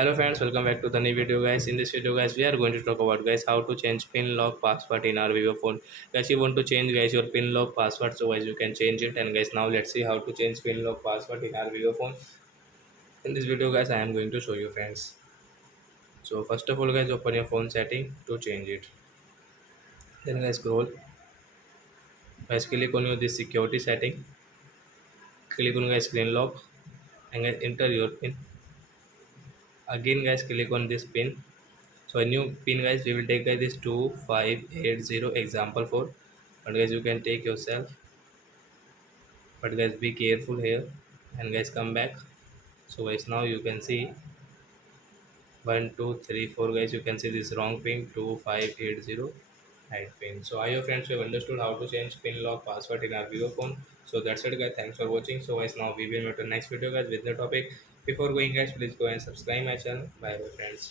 Hello friends, welcome back to the new video guys. In this video guys, we are going to talk about guys how to change pin lock password in our Vivo phone. Guys, you want to change guys your pin lock password, so guys you can change it. And guys, now let's see how to change pin lock password in our Vivo phone. In this video guys, I am going to show you friends. So first of all guys, open your phone setting to change it. Then guys scroll. Guys click on your this security setting. Click on guys screen lock and guys enter your pin. Again guys click on this pin. So a new pin guys, we will take guys this 2580 example for, but guys you can take yourself, but guys be careful here. And guys come back. So guys now you can see 1234 guys, you can see this wrong pin 2580 right pin. So I hope friends you have understood how to change pin lock password in our Vivo phone. So that's it guys, thanks for watching. So guys now we will meet in the next video guys with the topic. Before going guys, please go and subscribe my channel. Bye bye friends.